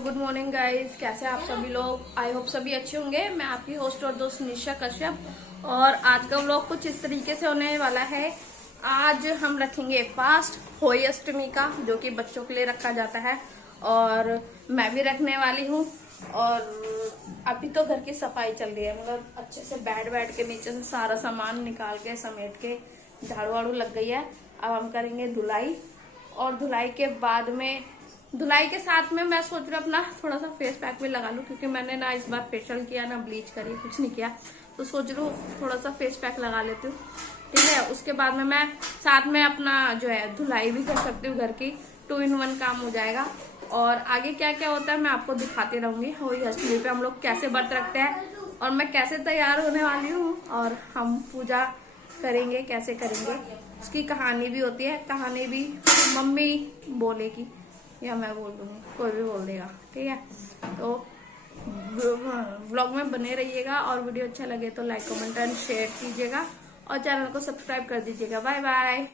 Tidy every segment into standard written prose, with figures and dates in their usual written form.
Good morning guys, कैसे आप सभी लोग। आई होप सभी अच्छे होंगे। मैं आपकी होस्ट और दोस्त निशा कश्यप और आज का व्लॉग कुछ इस तरीके से होने वाला है। आज हम रखेंगे फास्ट होली अष्टमी का, जो कि बच्चों के लिए रखा जाता है और मैं भी रखने वाली हूँ। और अभी तो घर की सफाई चल रही है, मतलब अच्छे से बैठ के नीचे से सारा सामान निकाल के समेट के झाड़ू वाड़ू लग गई है। अब हम करेंगे धुलाई और धुलाई के बाद में धुलाई के साथ में मैं सोच रही हूँ अपना थोड़ा सा फेस पैक भी लगा लूँ, क्योंकि मैंने ना इस बार फेशियल किया ना ब्लीच करी, कुछ नहीं किया। तो सोच रही हूँ थोड़ा सा फेस पैक लगा लेती हूँ, ठीक है। उसके बाद में मैं साथ में अपना जो है धुलाई भी कर सकती हूँ घर की, 2 in 1 काम हो जाएगा। और आगे क्या क्या होता है मैं आपको दिखाती रहूंगी। होली अष्टमी पे हम लोग कैसे व्रत रखते हैं और मैं कैसे तैयार होने वाली हूँ और हम पूजा करेंगे कैसे करेंगे, उसकी कहानी भी होती है। कहानी भी मम्मी बोलेगी या मैं बोल दूंगी, कोई भी बोल देगा, ठीक है। तो व्लॉग में बने रहिएगा और वीडियो अच्छा लगे तो लाइक कमेंट एंड शेयर कीजिएगा और चैनल को सब्सक्राइब कर दीजिएगा। Bye bye.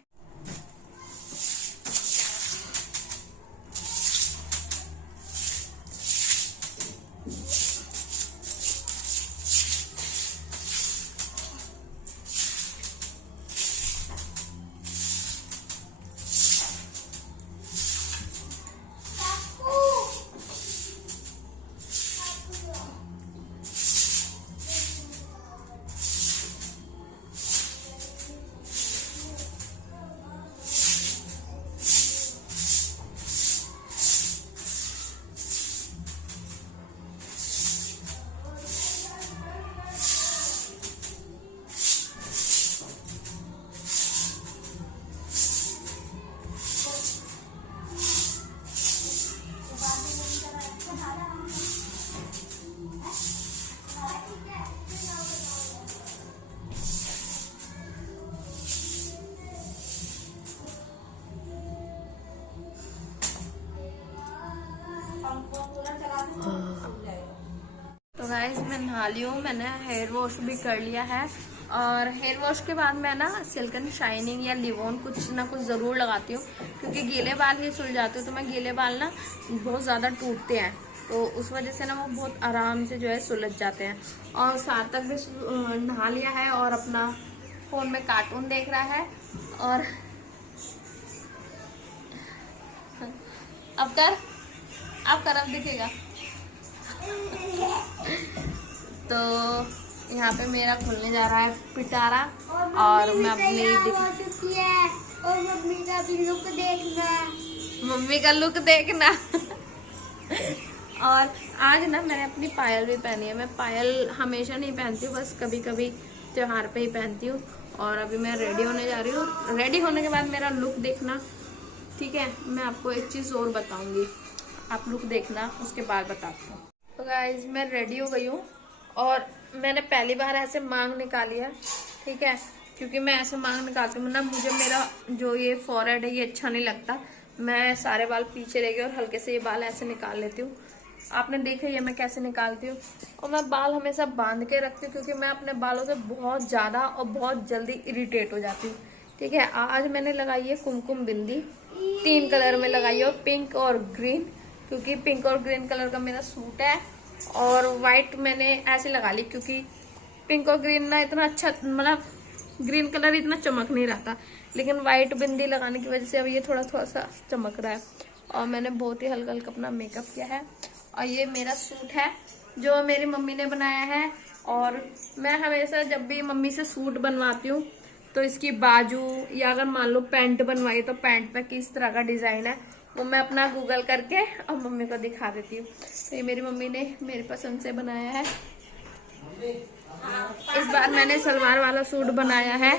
तो गाइस मैं नहा ली हूँ, मैंने हेयर वॉश भी कर लिया है और हेयर वॉश के बाद मैं ना सिल्कन शाइनिंग या लिवोन कुछ ना कुछ ज़रूर लगाती हूँ, क्योंकि गीले बाल ही सुल जाते हैं। तो मैं गीले बाल ना बहुत ज़्यादा टूटते हैं, तो उस वजह से ना वो बहुत आराम से जो है सुलझ जाते हैं। और सार्थक भी नहा लिया है और अपना फ़ोन में कार्टून देख रहा है। और अब दिखेगा। तो यहाँ पे मेरा खुलने जा रहा है पिटारा और मैं अपनी और मम्मी का भी लुक देखना। मम्मी का लुक देखना। और आज ना मैंने अपनी पायल भी पहनी है। मैं पायल हमेशा नहीं पहनती हूँ, बस कभी कभी त्योहार पे ही पहनती हूँ। और अभी मैं रेडी होने जा रही हूँ। रेडी होने के बाद मेरा लुक देखना, ठीक है। मैं आपको एक चीज़ और बताऊंगी, आप लुक देखना, उसके बाद बताती हूँ। तो गाइस मैं रेडी हो गई हूँ और मैंने पहली बार ऐसे मांग निकाली है, ठीक है। क्योंकि मैं ऐसे मांग निकालती हूँ ना, मुझे मेरा जो ये फॉरहेड है ये अच्छा नहीं लगता। मैं सारे बाल पीछे रह गए और हल्के से ये बाल ऐसे निकाल लेती हूँ। आपने देखा ये मैं कैसे निकालती हूँ। और मैं बाल हमेशा बांध के रखती हूँ, क्योंकि मैं अपने बालों से बहुत ज़्यादा और बहुत जल्दी इरिटेट हो जाती हूँ, ठीक है। आज मैंने लगाई है कुमकुम बिंदी, 3 कलर में लगाई है, पिंक और ग्रीन, क्योंकि पिंक और ग्रीन कलर का मेरा सूट है। और वाइट मैंने ऐसे लगा ली क्योंकि पिंक और ग्रीन ना इतना अच्छा, मतलब ग्रीन कलर इतना चमक नहीं रहा था, लेकिन वाइट बिंदी लगाने की वजह से अब ये थोड़ा थोड़ा सा चमक रहा है। और मैंने बहुत ही हल्का हल्का अपना मेकअप किया है। और ये मेरा सूट है जो मेरी मम्मी ने बनाया है। और मैं हमेशा जब भी मम्मी से सूट बनवाती हूँ तो इसकी बाजू या अगर मान लो पैंट बनवाई तो पैंट पे किस तरह का डिजाइन है वो मैं अपना गूगल करके और मम्मी को दिखा देती हूँ। तो ये मेरी मम्मी ने मेरी पसंद से बनाया है। इस बार मैंने सलवार वाला सूट बनाया है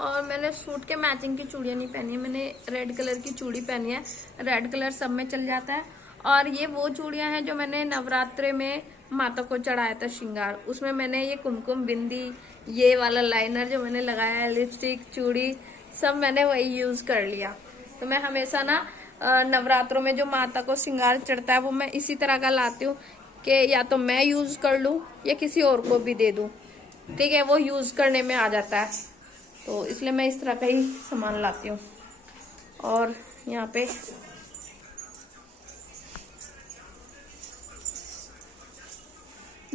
और मैंने सूट के मैचिंग की चूड़ियाँ नहीं पहनी है, मैंने रेड कलर की चूड़ी पहनी है। रेड कलर सब में चल जाता है। और ये वो चूड़ियाँ हैं जो मैंने नवरात्रे में माता को चढ़ाया था श्रृंगार, उसमें मैंने ये कुमकुम बिंदी, ये वाला लाइनर जो मैंने लगाया है, लिपस्टिक, चूड़ी, सब मैंने वही यूज कर लिया। तो मैं हमेशा ना नवरात्रों में जो माता को श्रृंगार चढ़ता है वो मैं इसी तरह का लाती हूँ कि या तो मैं यूज कर लूँ या किसी और को भी दे दूँ, ठीक है, वो यूज करने में आ जाता है। तो इसलिए मैं इस तरह का ही सामान लाती हूँ। और यहाँ पे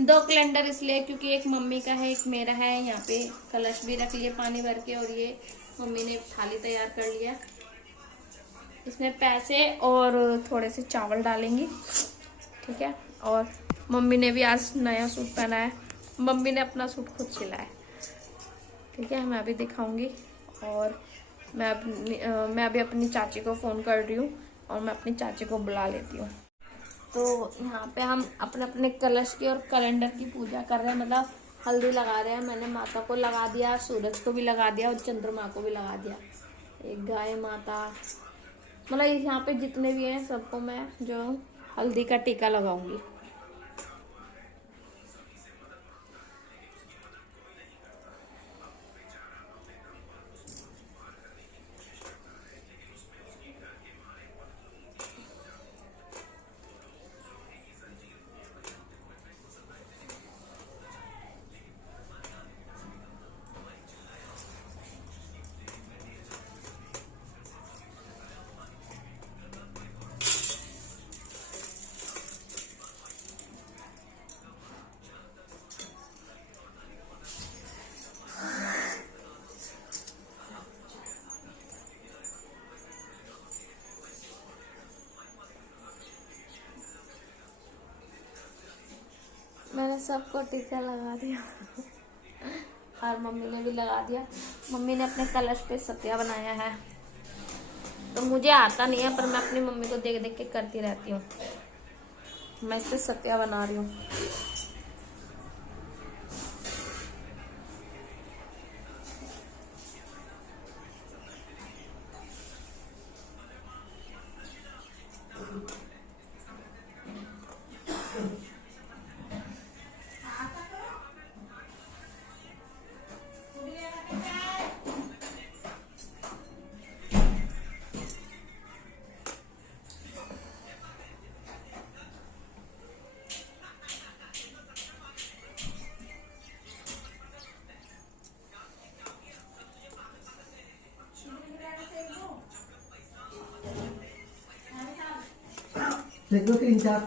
2 कैलेंडर इसलिए क्योंकि एक मम्मी का है, एक मेरा है। यहाँ पे कलश भी रख लिए पानी भर के, और ये मम्मी ने थाली तैयार कर लिया। इसमें पैसे और थोड़े से चावल डालेंगी, ठीक है। और मम्मी ने भी आज नया सूट पहना है। मम्मी ने अपना सूट खुद सिला है, ठीक है। मैं अभी दिखाऊंगी। और मैं अभी अपनी चाची को फ़ोन कर रही हूँ और मैं अपनी चाची को बुला लेती हूँ। तो यहाँ पे हम अपने अपने कलश की और कैलेंडर की पूजा कर रहे हैं, मतलब हल्दी लगा रहे हैं। मैंने माता को लगा दिया, सूरज को भी लगा दिया और चंद्रमा को भी लगा दिया। एक गाय माता, मतलब यहाँ पे जितने भी हैं सबको मैं जो हल्दी का टीका लगाऊंगी। मैंने सबको टीका लगा दिया और मम्मी ने भी लगा दिया। मम्मी ने अपने कलश पे सतिया बनाया है, तो मुझे आता नहीं है, पर मैं अपनी मम्मी को देख देख के करती रहती हूँ। मैं इस पे सतिया बना रही हूँ। Take the screenshot.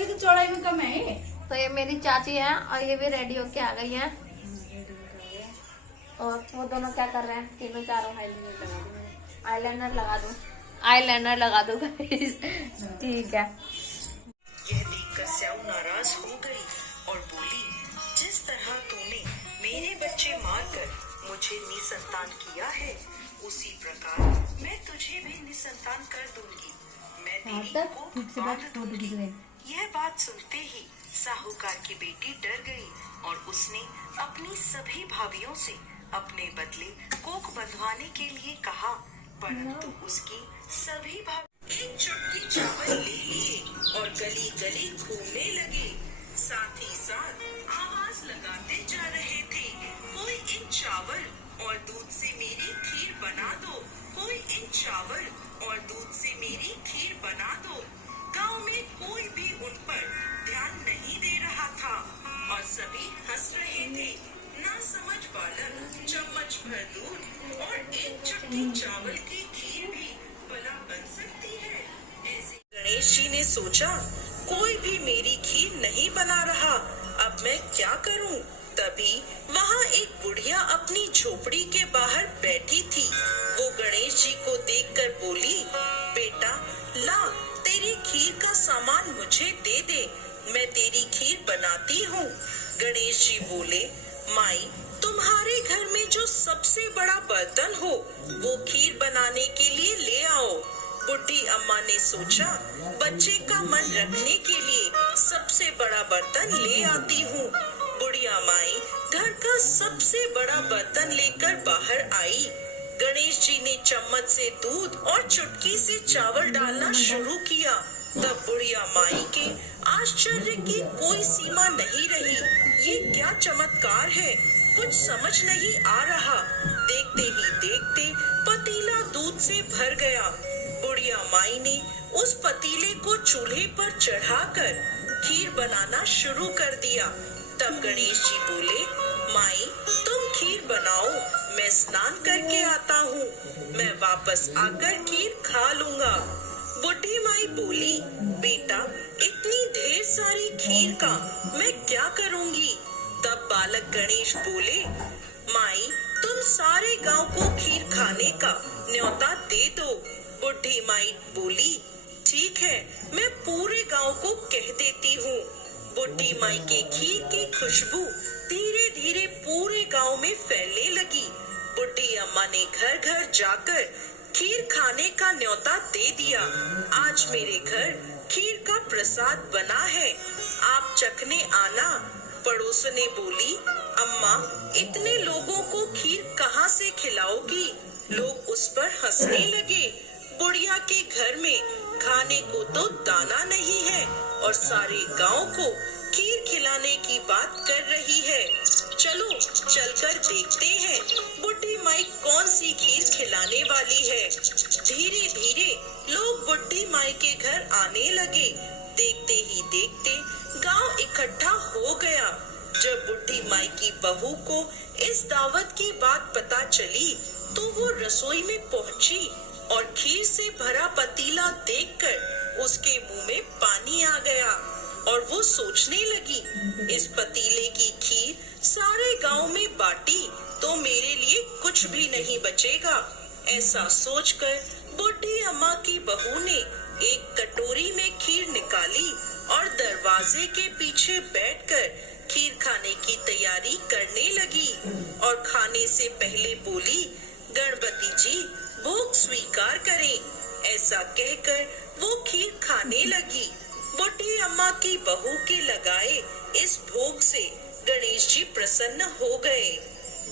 तो चौड़ाई में कम है। तो ये मेरी चाची है और ये भी रेडी होके आ गई है। और वो दोनों क्या कर रहे हैं? तीनों चारों आईलाइनर लगा दूं, आईलाइनर लगा दूं ठीक है। यह देखकर स्याऊ नाराज हो गई और बोली, जिस तरह तूने मेरे बच्चे मारकर मुझे निसंतान किया है, उसी प्रकार मैं तुझे भी निसंतान कर दूंगी। मैं तेरी कोख बांध दूंगी। यह बात सुनते ही साहूकार की बेटी डर गई और उसने अपनी सभी भाभियों से अपने बदले कोख बंधवाने के लिए कहा, परंतु उसकी सभी भाभी एक चुटकी चावल ले लिए और गली गली घूमने लगे। साथ ही साथ आवाज लगाते जा रहे थे, कोई इन चावल और दूध से मेरी खीर बना दो, कोई इन चावल और दूध से मेरी खीर बना दो। गांव में कोई भी उन पर ध्यान नहीं दे रहा था और सभी हंस रहे थे। ना समझ बालक चम्मच भर दूध और एक चुटकी चावल की खीर भी भला बन सकती है। ऐसे गणेश जी ने सोचा, कोई भी मेरी खीर नहीं बना रहा, अब मैं क्या करूं? तभी वहाँ एक बुढ़िया अपनी झोपड़ी के बाहर बैठी थी। वो गणेश जी को देखकर बोली, बेटा ला, तेरी खीर का सामान मुझे दे दे, मैं तेरी खीर बनाती हूँ। गणेश जी बोले, माई, तुम्हारे घर में जो सबसे बड़ा बर्तन हो वो खीर बनाने के लिए ले आओ। बुढ़ी अम्मा ने सोचा, बच्चे का मन रखने के लिए सबसे बड़ा बर्तन ले आती हूँ। बुढ़िया माई घर का सबसे बड़ा बर्तन लेकर बाहर आई। गणेश जी ने चम्मच से दूध और चुटकी से चावल डालना शुरू किया। तब बुढ़िया माई के आश्चर्य की कोई सीमा नहीं रही। ये क्या चमत्कार है, कुछ समझ नहीं आ रहा। देखते ही देखते पतीला दूध से भर गया। बुढ़िया माई ने उस पतीले को चूल्हे पर चढ़ाकर खीर बनाना शुरू कर दिया। तब गणेश जी बोले, माई तुम खीर बनाओ, मैं स्नान करके आता हूँ, मैं वापस आकर खीर खा लूंगा। बुढ़ी माई बोली, बेटा इतनी ढेर सारी खीर का मैं क्या करूँगी? तब बालक गणेश बोले, माई तुम सारे गांव को खीर खाने का न्योता दे दो। बुढ़ी माई बोली, ठीक है, मैं पूरे गांव को कह देती हूँ। बुढ़ी माई के खीर की खुशबू धीरे धीरे पूरे गांव में फैलने लगी। बुढ़ी अम्मा ने घर घर जाकर खीर खाने का न्योता दे दिया। आज मेरे घर खीर का प्रसाद बना है, आप चखने आना। पड़ोसने बोली, अम्मा इतने लोगों को खीर कहाँ से खिलाओगी? लोग उस पर हंसने लगे। बुढ़िया के घर में खाने को तो दाना नहीं है और सारे गांव को खीर खिलाने की बात कर रही है। चलो चलकर देखते हैं बुढ़ी माई कौन सी खीर खिलाने वाली है। धीरे धीरे लोग बुढ़ी माई के घर आने लगे। देखते ही देखते गांव इकट्ठा हो गया। जब बुढ़ी माई की बहू को इस दावत की बात पता चली तो वो रसोई में पहुंची और खीर से भरा पतीला देखकर उसके मुंह में पानी आ गया और वो सोचने लगी, इस पतीले की खीर सारे गांव में बांटी तो मेरे लिए कुछ भी नहीं बचेगा। ऐसा सोचकर बुढ़ी अम्मा की बहू ने एक कटोरी में खीर निकाली और दरवाजे के पीछे बैठकर खीर खाने की तैयारी करने लगी और खाने से पहले बोली, गणपति जी भोग स्वीकार करें। ऐसा कहकर वो खीर खाने लगी। बुढ़ी अम्मा की बहू के लगाए इस भोग से गणेश जी प्रसन्न हो गए।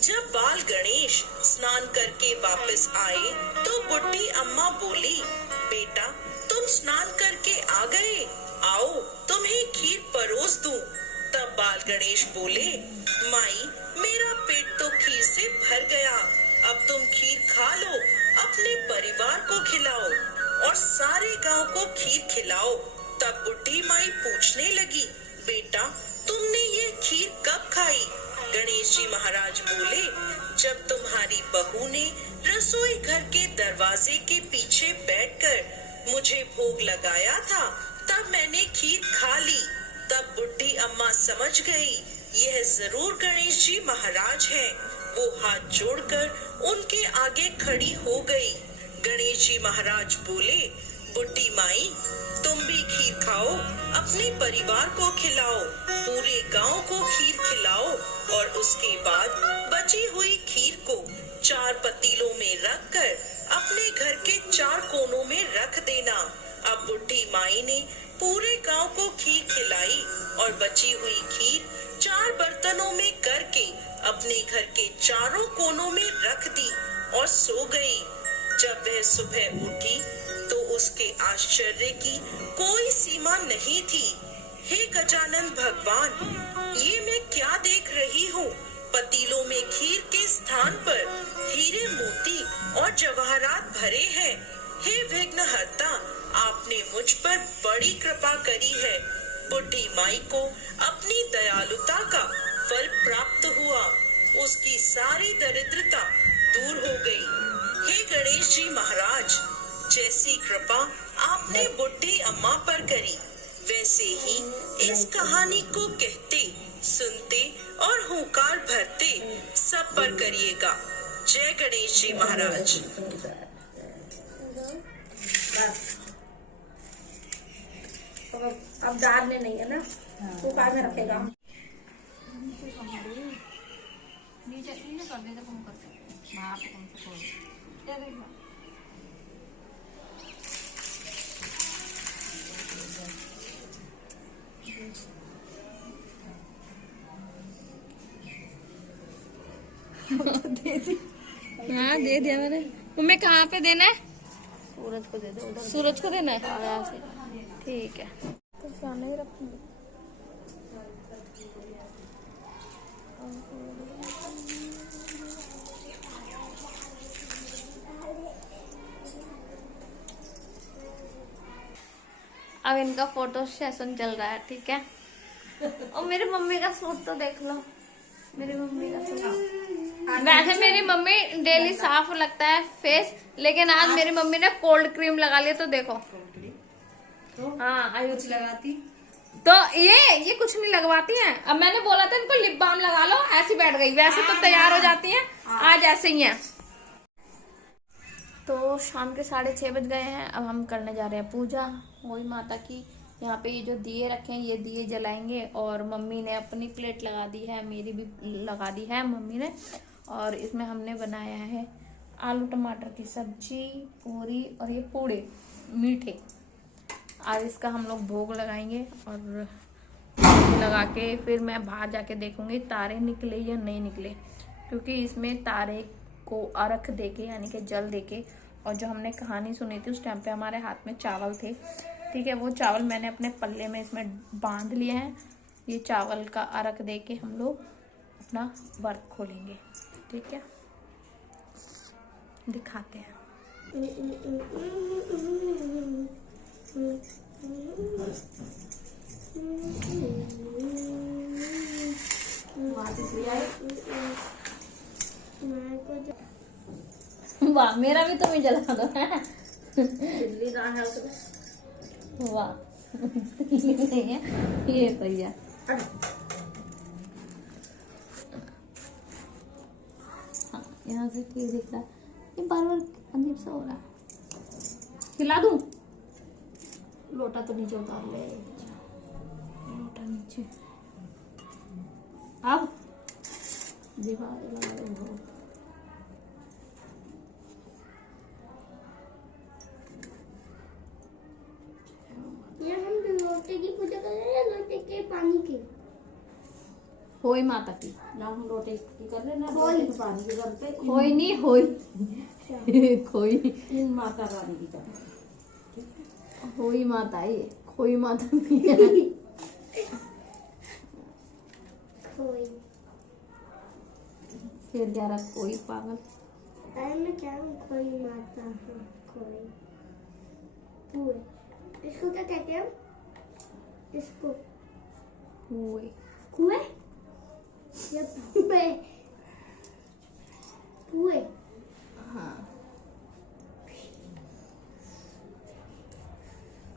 जब बाल गणेश स्नान करके वापस आए तो बुढ़ी अम्मा बोली, बेटा तुम स्नान करके आ गए, आओ तुम्हें खीर परोस दूं। तब बाल गणेश बोले, माई मेरा पेट तो खीर से भर गया, अब तुम खीर खा लो, अपने परिवार को खिलाओ और सारे गांव को खीर खिलाओ। तब बुढ़ी माई पूछने लगी, बेटा तुमने ये खीर कब खाई? गणेश जी महाराज बोले, जब तुम्हारी बहू ने रसोई घर के दरवाजे के पीछे बैठकर मुझे भोग लगाया था तब मैंने खीर खा ली। तब बुढ़ी अम्मा समझ गई यह जरूर गणेश जी महाराज हैं। वो हाथ जोड़कर उनके आगे खड़ी हो गई। गणेश जी महाराज बोले, बुढ़ी माई तुम भी खीर खाओ, अपने परिवार को खिलाओ, पूरे गांव को खीर खिलाओ और उसके बाद बची हुई खीर को 4 पतीलों में रखकर अपने घर के 4 कोनों में रख देना। अब बुढ़ी माई ने पूरे गांव को खीर खिलाई और बची हुई खीर 4 बर्तनों में करके अपने घर के चारों कोनों में रख दी और सो गई। जब वह सुबह उठी तो उसके आश्चर्य की कोई सीमा नहीं थी। हे गजानन भगवान, ये मैं क्या देख रही हूँ? पतीलों में खीर के स्थान पर हीरे मोती और जवाहरात भरे हैं। हे विघ्नहर्ता, आपने मुझ पर बड़ी कृपा करी है। बुढ़ी माई को अपनी दयालुता का फल प्राप्त हुआ, उसकी सारी दरिद्रता दूर हो गई। हे गणेश जी महाराज, जैसी कृपा आपने बुढ़ी अम्मा पर करी वैसे ही इस कहानी को कहते, सुनते और हुंकार भरते सब पर करिएगा। जय गणेश जी महाराज। अब डालने नहीं है ना, तो बाद में रखेगा। नीचे कर दे, कम करते वहाँ पे कम से कम क्या देखना। हाँ दे दिया मैंने। मम्मी कहाँ पे देना है? सूरज को दे दो, उधर सूरज को देना है। यहाँ से ठीक है, तो सामने ही रखूंगी। अब इनका फोटो सेशन चल रहा है, ठीक है। और मेरी मम्मी का सूट तो देख लो, मेरी मम्मी का सूट। वैसे मेरी मम्मी डेली साफ लगता है फेस, लेकिन आज मेरी मम्मी ने कोल्ड क्रीम लगा लिया, तो देखो। हाँ कुछ लगाती तो ये कुछ नहीं लगवाती हैं। अब मैंने बोला था इनको लिप बाम लगा लो, ऐसी बैठ गई। वैसे तो तैयार हो जाती हैं, आज ऐसे ही हैं। तो शाम के 6:30 बज गए हैं। अब हम करने जा रहे हैं पूजा वही माता की। यहाँ पे ये जो दिए रखे हैं, ये दिए जलाएंगे। और मम्मी ने अपनी प्लेट लगा दी है, मेरी भी लगा दी है मम्मी ने। और इसमें हमने बनाया है आलू टमाटर की सब्जी, पूरी और ये पूड़े मीठे। आज इसका हम लोग भोग लगाएंगे और लगा के फिर मैं बाहर जाके देखूंगी तारे निकले या नहीं निकले, क्योंकि इसमें तारे को अर्घ देके यानी कि जल देके। और जो हमने कहानी सुनी थी उस टाइम पे हमारे हाथ में चावल थे, ठीक है, वो चावल मैंने अपने पल्ले में इसमें बांध लिए हैं। ये चावल का अर्घ देके हम लोग अपना व्रत खोलेंगे, ठीक है, दिखाते हैं। वाह, मेरा भी तुम्हें जला दो। दिल्ली ना है वाह नहीं है ये सही है। हाँ, यहाँ से ठीक दिख रहा है। ये बार बार अजीब सा हो रहा है। खिला दूं? लोटा तो नीचे उतार ले। लोटा नीचे। अब दीवार लगा दो। ये हम लोटे की पूजा कर रहे हैं, लोटे के पानी की। होई माता की। ना हम लोटे की कर रहे ना, होई। लोटे की पानी की करते। होई नहीं होई खोई इन माता रानी की करते। होई माता, ये खोई माता नहीं है। कोई फिर क्या रहा कोई पागल। अरे मैं क्या हूँ, कोई माता हूँ, कोई कुएं। इसको क्या कहते हैं हम? इसको हुए कुएं या कुएं? कुएं।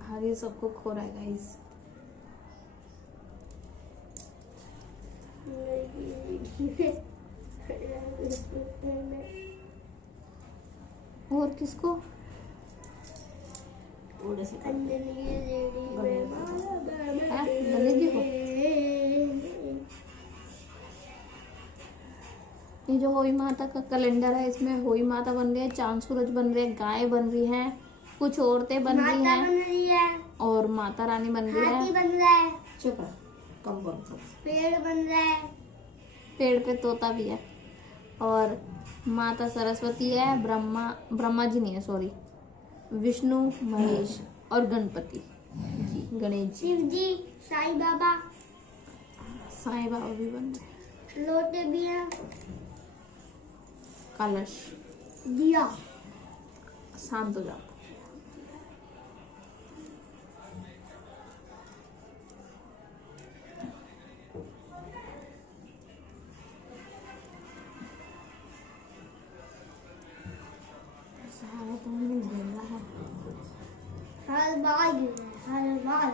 हाँ, ये सबको खो रहा है गाइस। और किसको? थोड़े से गणेश जी को। ये जो होई माता का कैलेंडर है, इसमें होई माता बन रही है, चांद सूरज बन रहे हैं, गाय बन रही हैं, कुछ औरतें बन रही माता हैं बन रही है, और माता रानी बन रही हाथी है। बन रहा है, चुप रह, कम बोल। पेड़ बन रहा है, पेड़ पे तोता भी है। और माता सरस्वती है, ब्रह्मा जी नहीं है, सॉरी, विष्णु, महेश और गणपति जी, गणेश जी, शिव जी, साईं बाबा, साईं बाबा भी बन रहे हैं, लोटे भी हैं, कलश। दिया। शांत हो जाओ। सारा तो मुझे गिर रहा है। हर बार गिर रहा है, हर बार।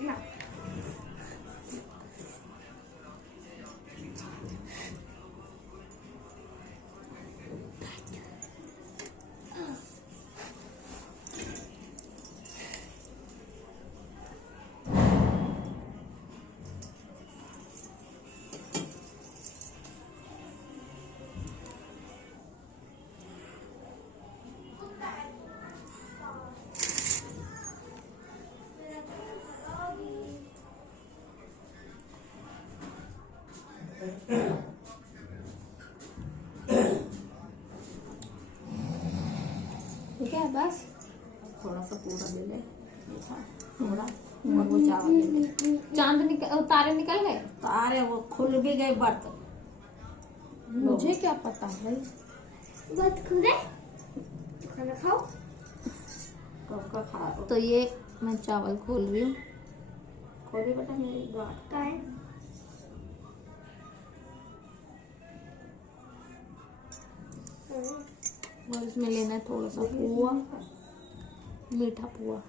ना। ठीक है, बस थोड़ा सा पूरा ले ले, थोड़ा और वो चावल ले ले। चांद निकल, तारे निकल गए। तारे वो खुल भी गए बर्तन। मुझे क्या पता भाई। बहुत खुले। खाना खाओ। कब का खा तो ये मैं चावल खोल रही हूँ। खोली बेटा मेरी गांठ। का है और इसमें लेना है थोड़ा सा पुआ, मीठा पुआ।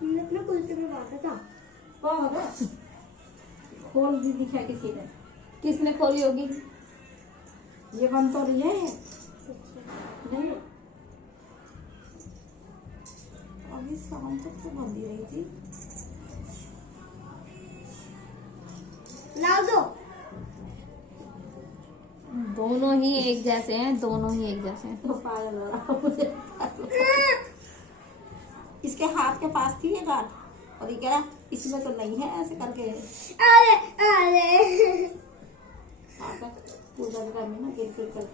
हमने अपने कुलचे में बांटा था। बहुत खोल भी दिखा किसी ने। किसने खोली होगी? ये बंद तो रही है नहीं, अभी शाम तक तो बंद ही रही थी। लाओ दो। दोनों ही एक जैसे हैं, दोनों ही एक जैसे हैं। तो पागल हो रहा मुझे। इसके हाथ के पास थी ये गांठ और ये कह रहा इसमें तो नहीं है, ऐसे करके अरे अरे पूजा करनी ना गिर गिर कर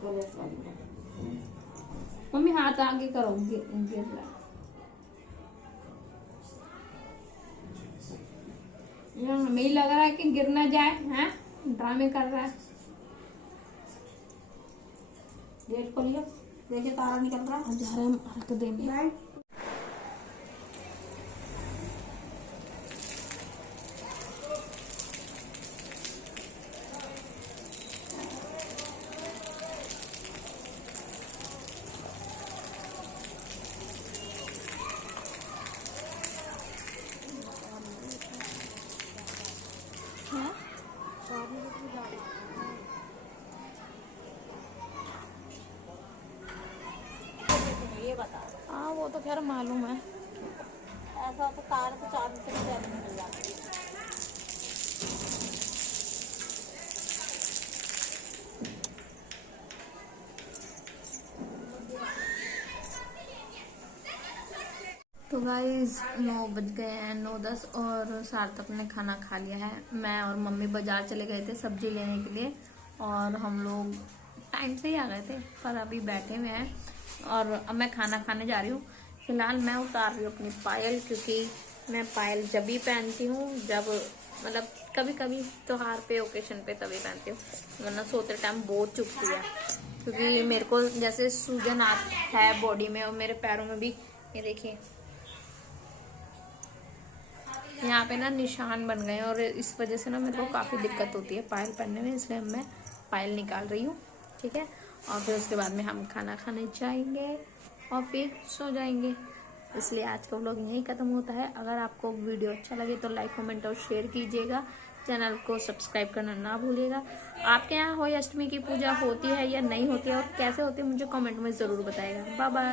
मम्मी हाथ आगे करो, गिर रहा है। ये हमें ही लग रहा है कि गिर ना जाए, हैं? ड्रामे कर रहा है। गेट खोलिए, देखिए तारा निकल रहा है। जा रहे हम हाथ देने। ये बता, हाँ वो तो खैर मालूम है। ऐसा तो तार तो 4 दिन से पहले निकल जाती है। तो गाइस 9 बज गए हैं, 9-10, और सार्थक ने खाना खा लिया है। मैं और मम्मी बाजार चले गए थे सब्जी लेने के लिए, और हम लोग टाइम से ही आ गए थे, पर अभी बैठे हुए हैं और अब मैं खाना खाने जा रही हूँ। फिलहाल मैं उतार रही हूँ अपनी पायल, क्योंकि मैं पायल जब भी पहनती हूँ जब मतलब कभी कभी त्योहार पे, ओकेशन पे तभी पहनती हूँ, वरना सोते टाइम बहुत चुभती है। क्योंकि मेरे को जैसे सूजन है बॉडी में और मेरे पैरों में भी, ये देखिए यहाँ पे ना निशान बन गए हैं, और इस वजह से ना मेरे को काफ़ी दिक्कत होती है पायल पहनने में, इसलिए मैं पायल निकाल रही हूँ। ठीक है, और फिर उसके बाद में हम खाना खाने जाएंगे और फिर सो जाएंगे। इसलिए आज का व्लॉग यहीं ख़त्म होता है। अगर आपको वीडियो अच्छा लगे तो लाइक, कमेंट और शेयर कीजिएगा। चैनल को सब्सक्राइब करना ना भूलिएगा। आपके यहाँ होली अष्टमी की पूजा होती है या नहीं होती है, और कैसे होती है मुझे कमेंट में ज़रूर बताइएगा। Bye bye.